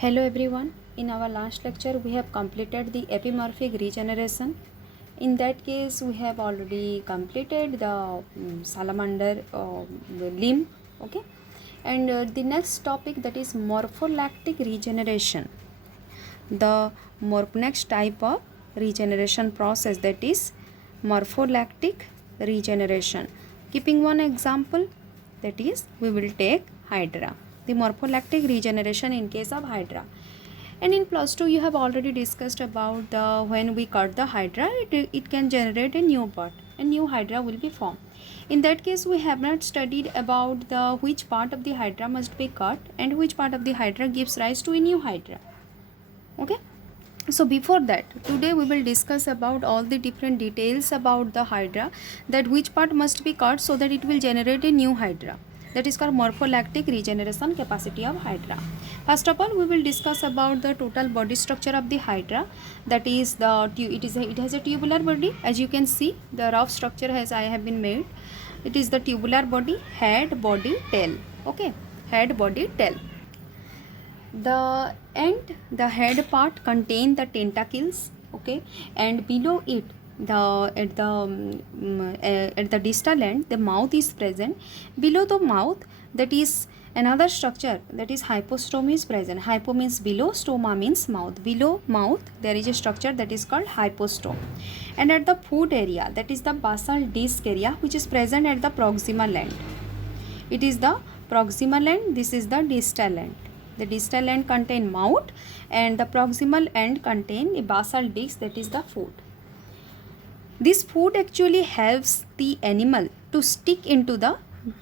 Hello everyone. In our last lecture we have completed the epimorphic regeneration. In that case we have already completed the salamander the limb, okay, and the next topic, that is morpholactic regeneration. The next type of regeneration process, that is morpholactic regeneration. Keeping one example, that is we will take hydra, the morpholactic regeneration in case of hydra. And in plus 2 you have already discussed about the when we cut the hydra, it can generate a new bud, a new hydra will be formed. In that case we have not studied about the which part of the hydra must be cut and which part of the hydra gives rise to a new hydra. Okay, so before that, today we will discuss about all the different details about the hydra, that which part must be cut so that it will generate a new hydra. That is called morpholactic regeneration capacity of hydra. First of all, we will discuss about the total body structure of the hydra. That is it has a tubular body. As you can see, the rough structure has I have been made. It is the tubular body, head, body, tail. Okay, head, body, tail. The head part contain the tentacles, okay, and below it, at the distal end, the mouth is present. Below the mouth, that is another structure, that is hypostome is present. Hypo means below, stoma means mouth. Below mouth there is a structure that is called hypostome. And at the foot area, that is the basal disc area, which is present at the proximal end. It is the proximal end, this is the distal end. The distal end contain mouth and the proximal end contain a basal disc, that is the foot. This foot actually helps the animal to stick into the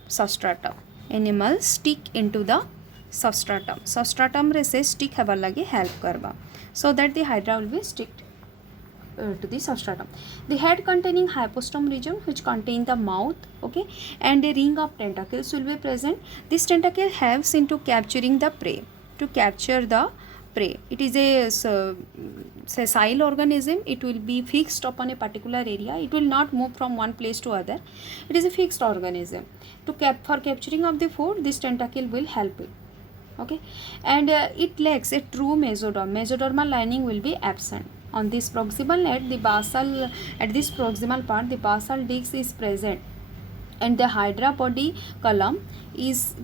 substratum. Animal stick into the substratum. Substratum re se stick hebar lagi help karba, so that the hydra will be sticked to the substratum. The head containing hypostome region, which contain the mouth, okay, and a ring of tentacles will be present. This tentacle helps into capturing the prey, to capture the prey. It is a sessile organism. It will be fixed upon a particular area. It will not move from one place to other. It is a fixed organism. For capturing of the food, this tentacle will help it. Okay, and it lacks a true mesoderm. Mesodermal lining will be absent. On this proximal end, at this proximal part, the basal disc is present, and the hydra body column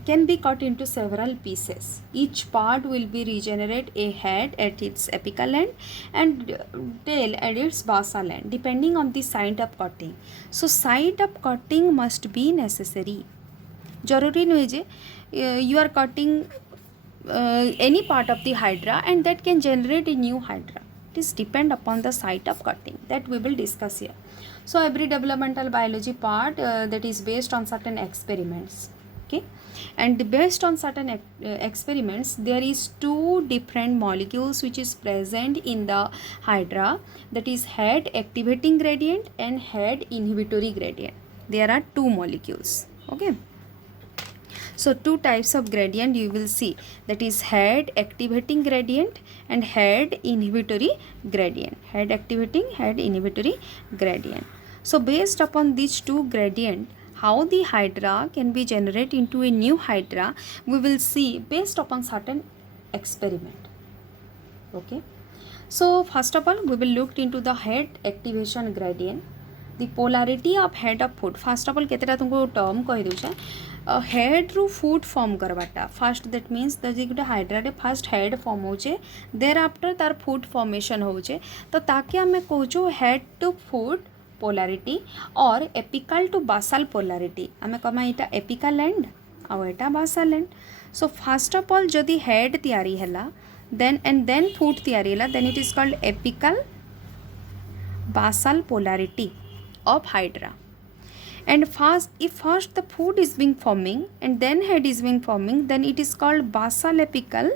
can be cut into several pieces. Each part will be regenerate a head at its apical end and tail at its basal end, depending on the site of cutting. So site of cutting must be necessary. Jaruri nuhe je you are cutting any part of the hydra and that can generate a new hydra. It is depend upon the site of cutting, that we will discuss here. So every developmental biology part that is based on certain experiments, okay, and based on certain experiments, there is two different molecules which is present in the hydra, that is head activating gradient and head inhibitory gradient. There are two molecules, okay. So two types of gradient you will see, that is head activating gradient and head inhibitory gradient. Head activating, head inhibitory gradient. So based upon these two gradient, how the hydra can be generated into a new hydra, we will see based upon certain experiment. Okay. So first of all, we will look into the head activation gradient. The polarity of head of foot. First of all, केतेटा तुमको term कहि दउछे. Head रु foot form करवाटा first, that means the गोटे hydra first head form होचे, thereafter तार foot formation होचे, तो ताके आमे कहूँ हेड टू फुट पोलारिटी और एपिकल टू बासाल पोलारिटी. आमे कमा इटा एपिकल एंड आउ एटा basal end. So first of all जदि हेड तैयारी हैला देन फुट तैयारी हैला, then it is called apical basal polarity of hydra. And if first the foot is being forming and then head is being forming, then it is called basal apical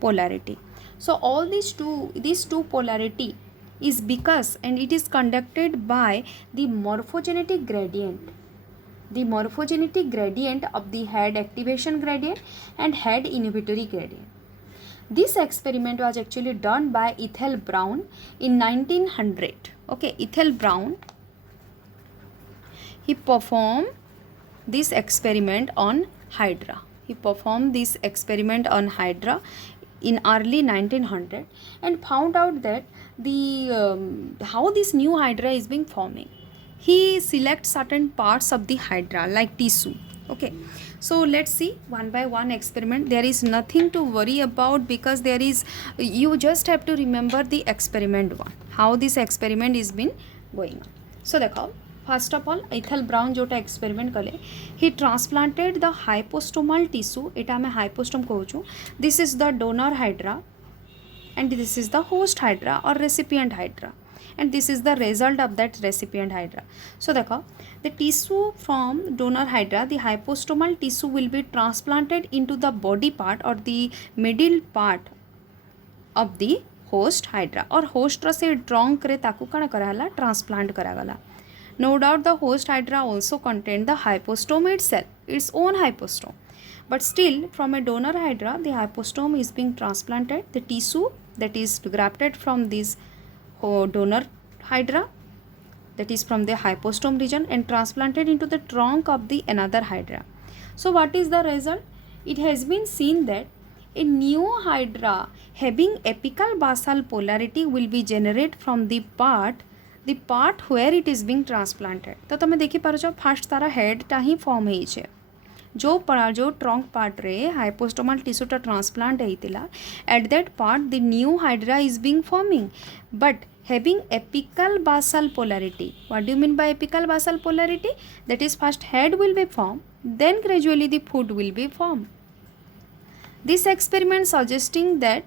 polarity. So all these two polarity is because, and it is conducted by the morphogenetic gradient. The morphogenetic gradient of the head activation gradient and head inhibitory gradient. This experiment was actually done by Ethel Brown in 1900. Okay, Ethel Brown, he performed this experiment on hydra. he performed this experiment on hydra in early 1900 and found out that the how this new hydra is being forming. He selects certain parts of the hydra like tissue. Okay, so let's see one by one experiment. There is nothing to worry about because there is, you just have to remember the experiment one, how this experiment is been going on. So देखो, first of all एथल brown जोटा experiment कले, he transplanted the hypostomal tissue. एटा मैं hypostome कहूँ. This is the donor hydra and this is the host hydra or recipient hydra, and this is the result of that recipient hydra. So देखो, the tissue from donor hydra, the hypostomal tissue will be transplanted into the body part or the middle part of the host hydra, और host रो से trunk रे ताकू कण कराला transplant करागला. No doubt the host hydra also contained the hypostome itself, its own hypostome. But still, from a donor hydra, the hypostome is being transplanted. The tissue that is grafted from this donor hydra, that is from the hypostome region, and transplanted into the trunk of the another hydra. So what is the result? It has been seen that a new hydra having apical basal polarity will be generated from the part where it is being transplanted. तो तुम देखी पारछ fast तारा head टा ही form होइछे, जो trunk part रे hypostomal टिश्यूटा transplant होइतिला, at that part the new hydra is being forming but having apical basal polarity. What do you mean by apical basal polarity? That is, first head will be formed, then gradually the foot will be formed. This experiment suggesting that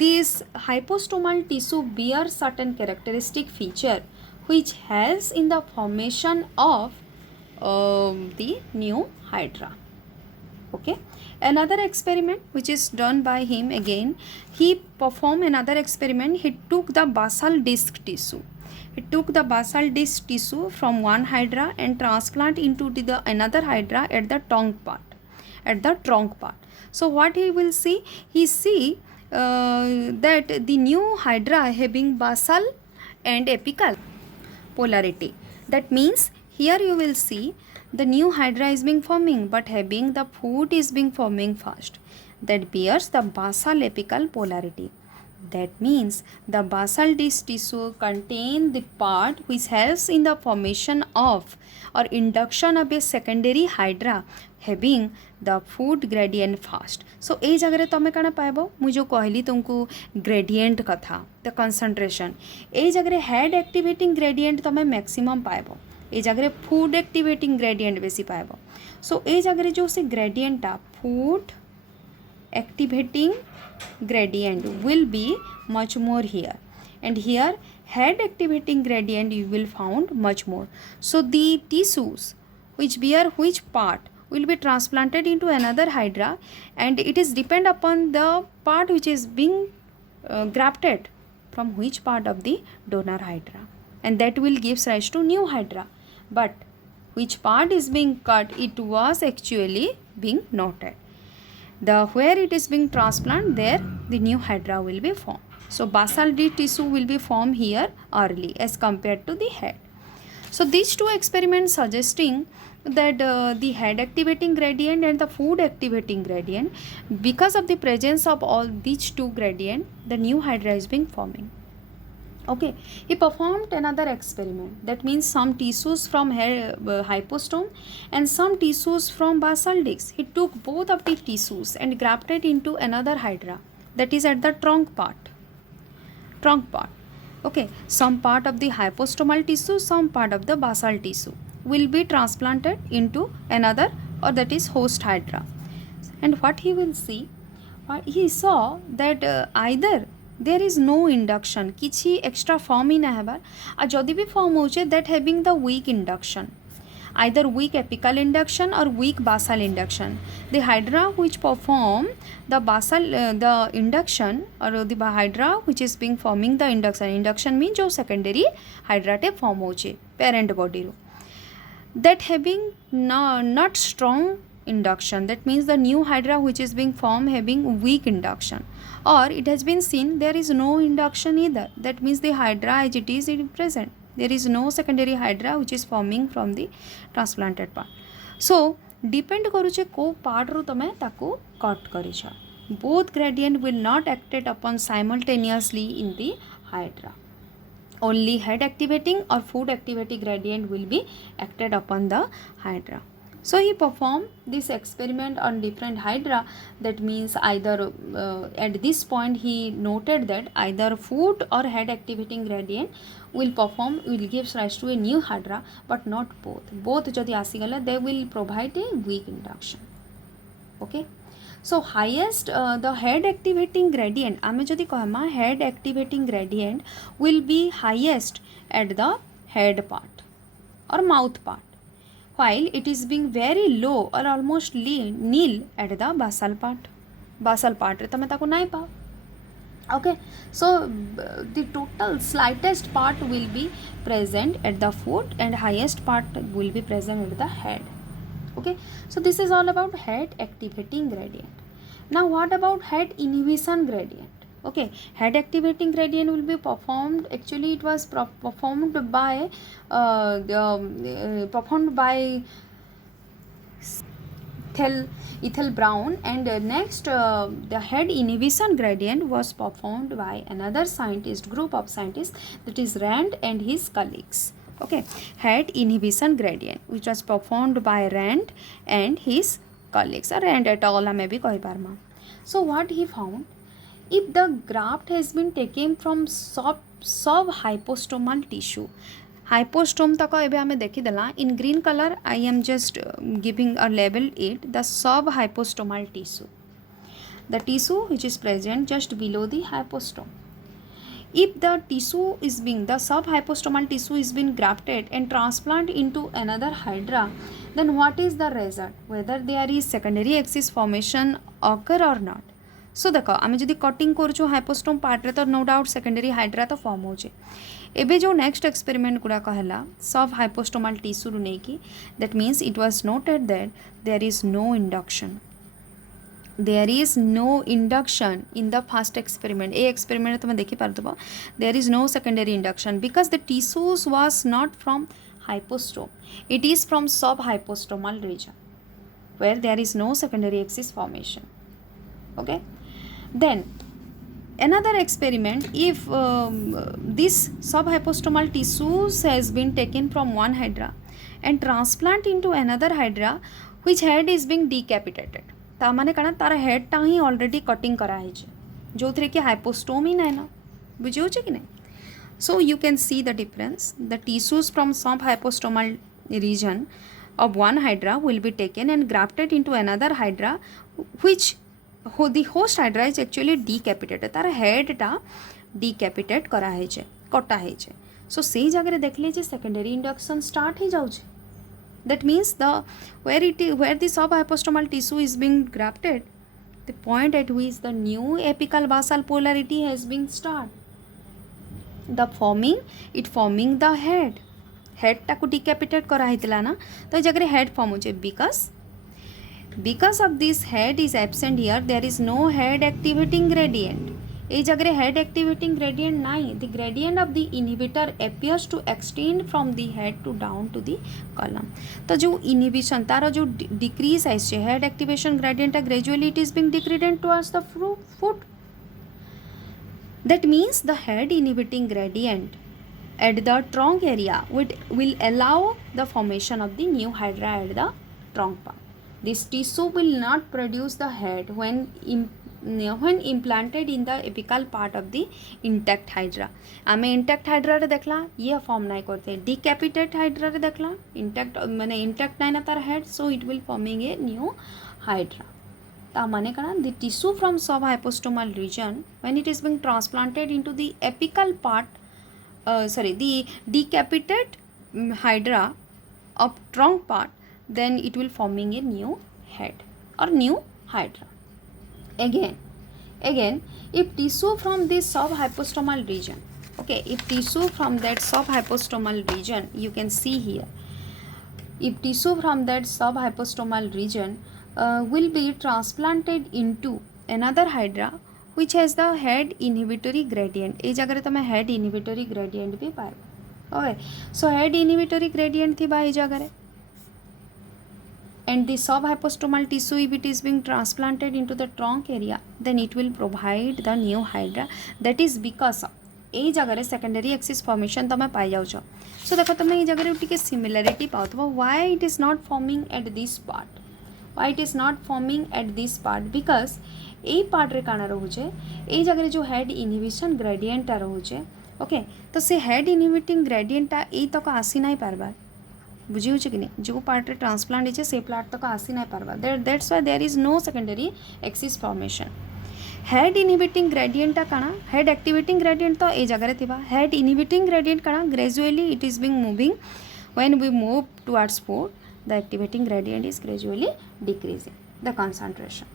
this hypostomal tissue bears certain characteristic feature which helps in the formation of the new hydra. Okay, another experiment which is done by him, again he performed another experiment. He took the basal disc tissue. He took the basal disc tissue from one hydra and transplant into the another hydra at the trunk part. So what he will see, he see that the new hydra having basal and apical polarity. That means here you will see the new hydra is being forming but having the foot is being forming first, that bears the basal apical polarity. That means the basal disc tissue contain the part which helps in the formation of or induction of a secondary hydra having the foot gradient first. So ए जगह तुम कण पाइब, मुझे कहली तुमको gradient कथा, the concentration, ए जगह head activating gradient तुम मैक्सिमम पाइब, ए जगह फूड एक्टिवेटिंग ग्रेडिएंट बेसी पाइब. सो ए जगह जो से ग्रेडिएंटा foot activating gradient will be much more here, and here head activating gradient you will found much more. So the tissues which bear which part will be transplanted into another hydra, and it is depend upon the part which is being grafted from which part of the donor hydra, and that will give rise to new hydra. But which part is being cut, it was actually being noted. The where it is being transplanted, there the new hydra will be formed. So basal disc tissue will be formed here early as compared to the head. So these two experiments suggesting that the head activating gradient and the food activating gradient, because of the presence of all these two gradient, the new hydra is being forming. Okay, he performed another experiment. That means some tissues from hypostome and some tissues from basal disc. He took both of the tissues and grafted into another hydra, that is at the trunk part. Okay, some part of the hypostomal tissue, some part of the basal tissue will be transplanted into another, or that is host hydra. And what he will see, he saw that either there is no induction, किछि extra form ही ना हेबार, आ जदि भी form होचे that having the weak induction, either weak apical induction or weak basal induction. The hydra which perform the basal the induction, or the hydra which is being forming the induction means जो secondary hydra te form होचे parent body रो, that having not strong induction, that means the new hydra which is being formed having weak induction, or it has been seen there is no induction either, that means the hydra as it is present, there is no secondary hydra which is forming from the transplanted part. So depend करूचे को part रू तमे ताको cut करिछ. Both gradient will not acted upon simultaneously in the hydra. Only head activating or food activating gradient will be acted upon the hydra. So he performed this experiment on different hydra. That means either at this point he noted that either food or head activating gradient will give rise to a new hydra, but not both. Both jodi asigala they will provide a weak induction. Okay. So highest the head activating gradient आमे जदि कहमा head activating gradient will be highest at the head part or mouth part, while it is being very low or almost nil at the basal part. Basal part रे तमे ताको नाइ पाओ. Okay, so the total slightest part will be present at the foot and highest part will be present at the head. Okay, so this is all about head activating gradient. Now what about head inhibition gradient? Okay, head activating gradient will be performed, actually it was performed by Ethel Brown, and next the head inhibition gradient was performed by another group of scientists, that is Rand and his colleagues. Okay, head inhibition gradient which was performed by Rand and his colleagues, or Rand et al. May be कहि पारमा. So what he found, if the graft has been taken from subhypostomal tissue, hypostome तक एबे आमे देखि देला in green color, I am just giving a label it the subhypostomal tissue, the tissue which is present just below the hypostome. If the subhypostomal tissue is being grafted and transplanted into another hydra, then what is the result, whether there is secondary axis formation occur or not. So देखो आमे जदि cutting करूछु hypostome part रे तो no doubt secondary hydra तो form होचे. एबे जो next experiment गुड़ा कहला सब हाइपोस्टोमल टिश्यू रू नेकी, that means it was noted that there is no induction. There is no induction in the first experiment. A experiment तुम देखि पारदबो. There is no secondary induction because the tissues was not from hypostome. It is from subhypostomal region where there is no secondary axis formation. Okay. Then another experiment, if this subhypostomal tissues has been taken from one hydra and transplant into another hydra which head is being decapitated. ता माने कण तार हेडटा ही already cutting कराई जो थे कि hypostome ही ना बुझे कि नहीं. So you can see the difference. The tissues from सब हाइपोस्टोमल reason of one hydra will be taken and grafted into another hydra which the host hydra is actually decapitated. तार हेडटा डिकैपिटेट करा है कटा है. सो से जगह देख लीजिए सेकेंडरी इंडक्शन स्टार्ट ही जाऊँ. That means where the subhypostomal tissue is being grafted, the point at which the new apical basal polarity has been start. It forming the head. Head टाको decapitate करा हितला ना, तो जगह head form होचे because of this head is absent here. There is no head activating gradient. ए जगह head activating gradient नाई. The gradient of the inhibitor appears to extend from the head to down to the column. तो जो inhibition तार जो decrease आइसे head activation gradient gradually it is being decreased towards the foot. That means the head inhibiting gradient at the trunk area will allow the formation of the new hydra at the trunk part. This tissue will not produce the head when implanted in the apical part of the intact hydra. आमे intact hydra रे देखला ये form नहीं करते. Decapitate hydra रे देखला intact माने intact नहीं ना तार head, so it will forming a new hydra. ता माने कना the tissue from subhypostomal region when it is being transplanted into the apical part, the decapitated hydra of trunk part, then it will forming a new head or new hydra. Again, if tissue from this subhypostomal region, okay, if tissue from that subhypostomal region, you can see here, if tissue from that subhypostomal region will be transplanted into another hydra which has the head inhibitory gradient. ए जगह तमे head inhibitory gradient भी पाए. Okay, सो head inhibitory gradient थी बा ए जगह. and the subhypostomal tissue, if it is being transplanted into the trunk area, then it will provide the new hydra. That is because এই জায়গায় সেকেন্ডারি এক্সিস ফর্মেশন তুমি পাই যাচ্ছ। So দেখো তুমি এই জায়গায় টিকে similarity পাউথব। why it is not forming at this part, why it is not forming at this part, because এই পার্টরে কাଣା রହୁছে এই জায়গায় যে হেড ইনহিবিশন গ্রেডিয়েন্টটা রହୁছে, ओके तो से हेड इनहिबिटिंग ग्रेडिएंटा এই तक आसी नहीं पारबार, बुझी होचे कि नहीं, जो पार्ट रे ट्रांसप्लांट है से पार्ट तक आसी नहीं पारबार, that's why there is no secondary axis formation. Head inhibiting ग्रेडिएंटा काना, हेड एक्टिवेटिंग ग्रेडिएंट तो ए जगह रे थिबा, हेड इनहिबिटिंग ग्रेडिएंट काना gradually it is being moving, when we move towards foot the activating gradient is gradually decreasing the concentration.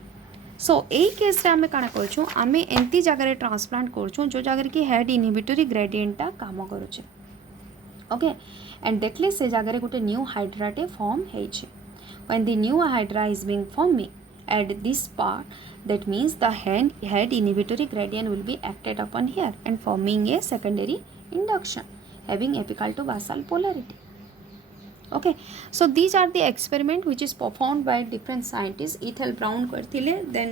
So यही case रे आमे काना करछु, आमे एंती जगह रे ट्रांसप्लांट करछु जो जगह की हेड इनहिबिटरी ग्रेडिएंटा काम करूचे, ओके एंड देखले से जगह रे गोटे न्यू हाइड्राटे फॉर्म हेइछे। When the new hydra is being forming at this part, that means the head inhibitory gradient will be acted upon here and forming a secondary induction having apical to basal polarity, okay so these are the experiment which is performed by different scientists। Ethel Brown करथिले, then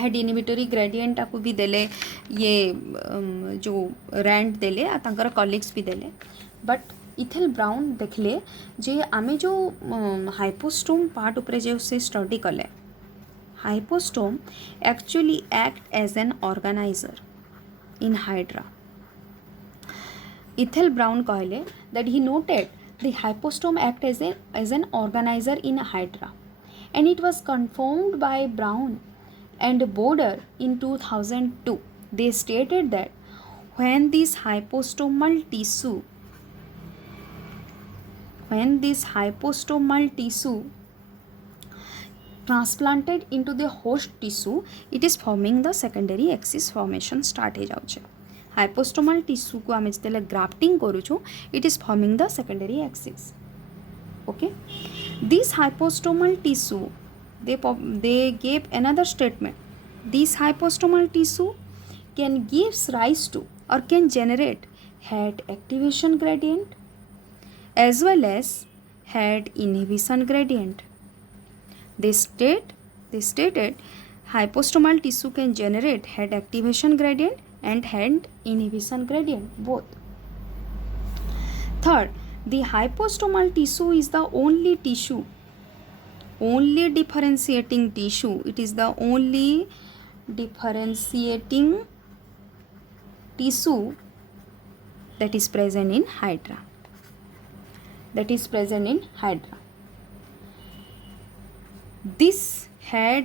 head inhibitory gradient को भी देले, ये जो Rand देले आ तांकर colleagues भी देले, बट इथेल ब्राउन देखले जे आमे जो हाइपोस्टोम पार्ट उपरे जो से स्टडी कले, hypostome actually act as an organizer in hydra. Ethel Browne कहले that he noted the hypostome act as an organizer in hydra and it was confirmed by Brown and Boder in 2002। they stated that when this hypostomal tissue transplanted into the host tissue, it is forming the secondary axis formation start हो जाउछे। हाइपोस्टोमल tissue को आमे जते grafting करूछु, it is forming the secondary axis, okay this hypostomal tissue they gave another statement, this hypostomal tissue can gives rise to or can generate head activation gradient as well as head inhibition gradient। they stated hypostomal tissue can generate head activation gradient and head inhibition gradient both। Third, the hypostomal tissue is the only differentiating tissue, it is the only differentiating tissue that is present in hydra, this head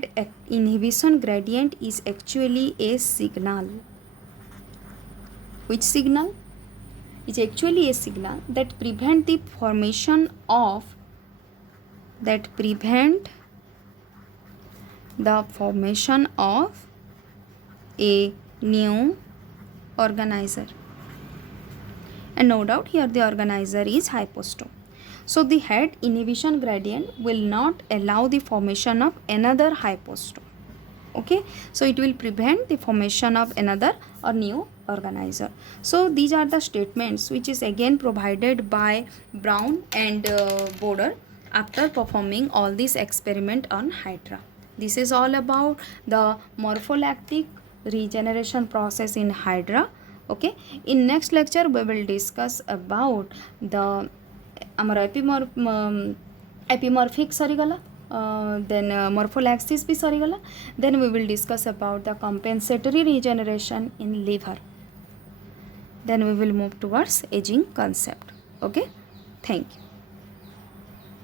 inhibition gradient is actually a signal, which signal is actually a signal that prevent the formation of a new organizer, and no doubt here the organizer is hypostome। so the head inhibition gradient will not allow the formation of another hypostome, okay so it will prevent the formation of another or new organizer। so these are the statements which is again provided by Brown and Boder after performing all this experiment on hydra। this is all about the morpholactic regeneration process in hydra, okay in next lecture we will discuss about the amar epimorphic sarigala, then morpholepsis भी sarigala, then we will discuss about the compensatory regeneration in liver, then we will move towards aging concept, okay thank you।